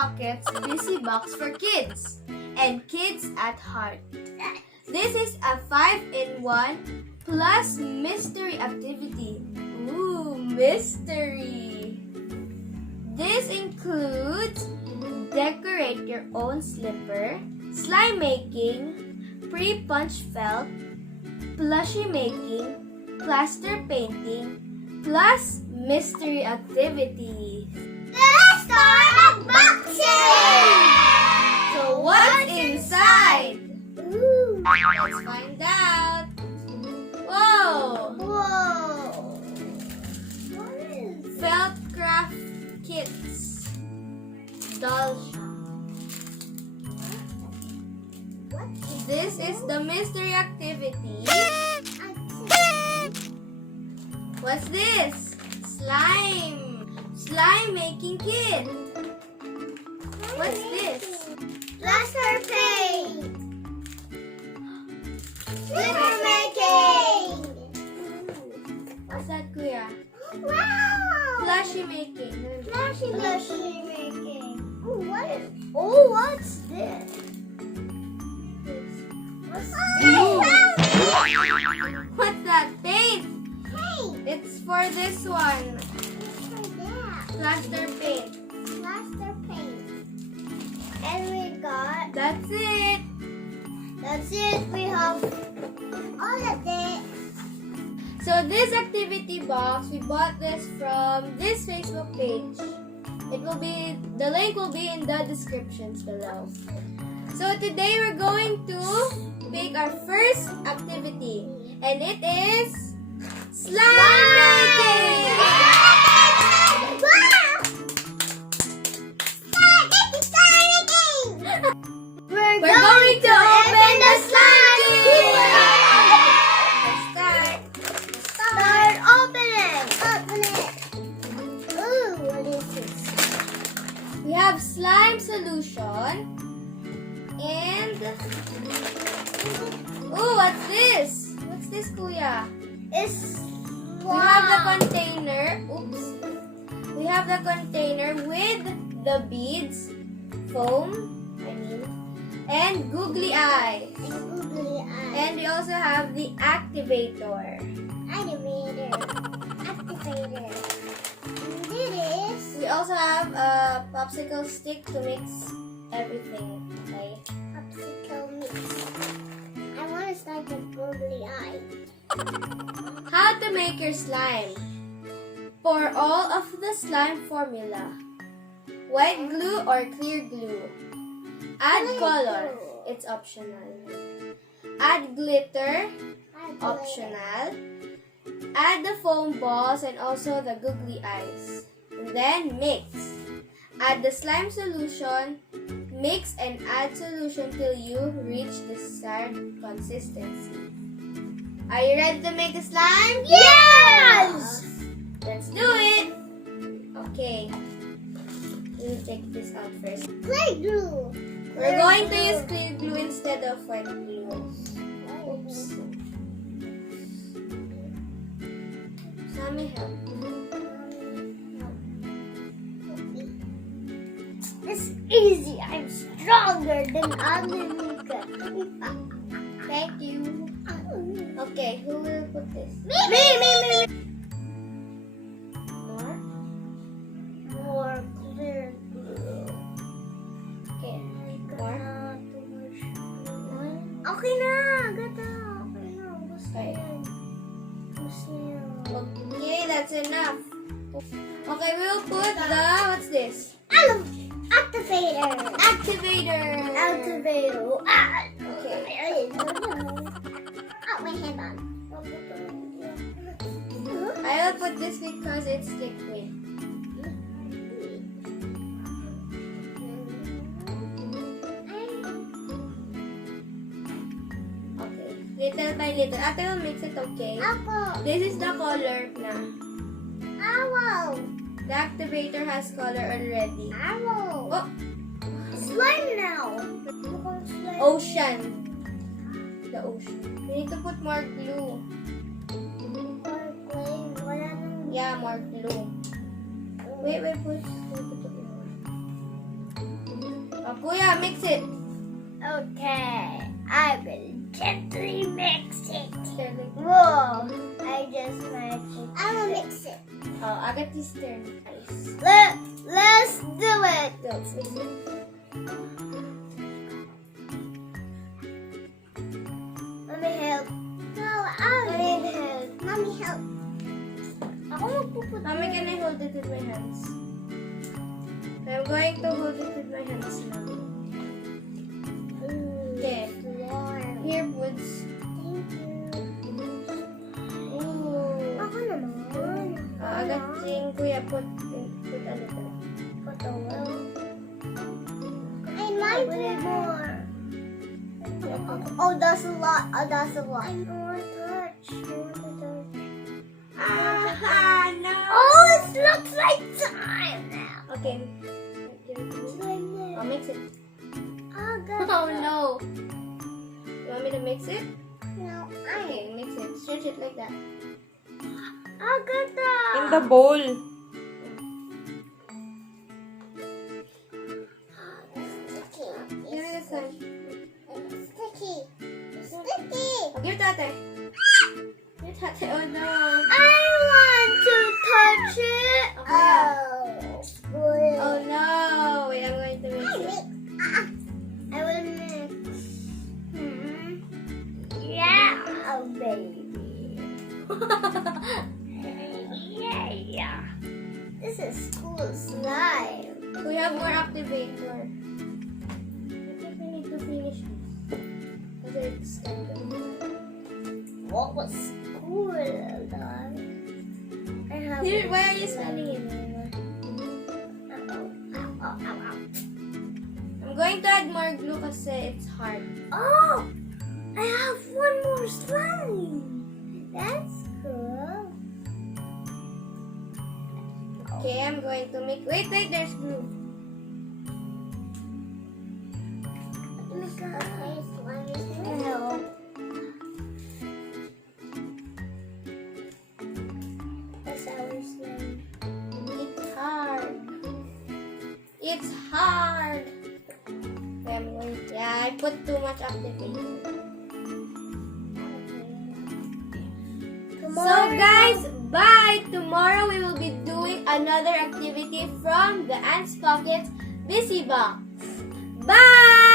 Pocket's Busy Box for Kids and Kids at Heart. This is a 5-in-1 plus mystery activity. Ooh, mystery! This includes decorate your own slipper, slime making, pre-punch felt, plushie making, plaster painting, plus mystery activities. Let's start unboxing! So what's inside? Ooh. Let's find out. Whoa! Whoa! What is Felt craft kits. Doll shop. what is This is the mystery activity. What's this? Slime. Slime making kit. What's this? Plaster paint! Slipper making! What's that, Kuya? Wow! Plushie making. Plushie making. Oh, what's this? What's Glue. this? What's that? Paint. Paint! It's for this one. What's for that? Plaster paint. Plaster paint. And we got... That's it. That's it. We have all of it. So this activity box, we bought this from this Facebook page. The link will be in the descriptions below. So today we're going to pick our first activity, and it is slime making. We're going to open the slime kit. Let's start. Start opening. Open it. Ooh, what is this? We have slime solution. And oh, what's this? What's this, Kuya? It's We have the container. Oops. We have the container with the beads, foam, and googly eyes. googly eye. And we also have the activator. Activator. And this We also have a popsicle stick to mix everything. Okay. popsicle mix. I want to start with googly eye. How to make your slime. Pour all of the slime formula. White glue or clear glue. Add Clear color. glue. It's optional. Add glitter. Add Optional. Add the foam balls and also the googly eyes. And then mix. Add the slime solution. Mix and add solution till you reach desired consistency. Are you ready to make the slime? Yes! Let's do it! Okay. We'll take this out first. Clear glue. We're going to use clear glue instead of white glue. Oops. Sammy, help. This is easy. I'm stronger than America. Thank you. Okay, who will put this? Me. More? More clear glue. Okay. More? Okay na. Gata. Okay na. Gusto Okay. yan. Gusto yan. Okay, that's enough. Okay, we will put the, what's this? Activator. Activator. Activator. Ah. Okay. Oh, my hand on. I will put this because it's liquid. Okay. Little by little. Ate will mix it, okay? Ako. This is the color na. Owl. The activator has color already. Owl. Oh, Slime now. Slime. ocean. The ocean. We need to put more glue. Wala nang Yeah, more glue. Wait, put it more. Kuya, mix it. Okay, I will gently mix it. Stir it. Whoa, I just mix it. I will mix it. Oh, Agati's turn. Ice. Let's do it. Go, mix it. Mommy, help. No, I need help. Mommy, help. Ako magpuput. Mommy, can I hold it with my hands? I'm going to hold it with my hands now. Okay. Here, Woods. Thank you. Ooh. Ako naman. Agating Kuya, put a little. Put a well. I like it more. Oh, that's a lot. Oh, that's a lot. I want to touch. Ah, no. Oh, it looks like time now. Okay. It's like this. I'll mix it. Oh, good. Oh, no. You want me to mix it? No, Okay, mix it. Stretch it like that. Oh, good. In the bowl. Sticky. Give me this one. Sticky. Sticky. Oh, give tate. Give tate. Oh, no. I want to touch it. Okay. Oh, no. Wait, I'm going to mix it. I will mix. Yeah, oh, baby. Yeah. This is cool slime. We have more activator. I think we need to finish this. Because it's kind of... What was cool, dog? I have. Here, why are you standing in Ow. I'm going to add more glue because it's hard. Oh, I have one more slime. That's cool. Okay, I'm going to make... Wait, there's glue. No. That's our slime. It's hard. It's hard. Okay, I'm going... Yeah, I put too much activator. So guys, bye! Tomorrow we will be doing another activity from the Ants Pockets Busy Box. Bye!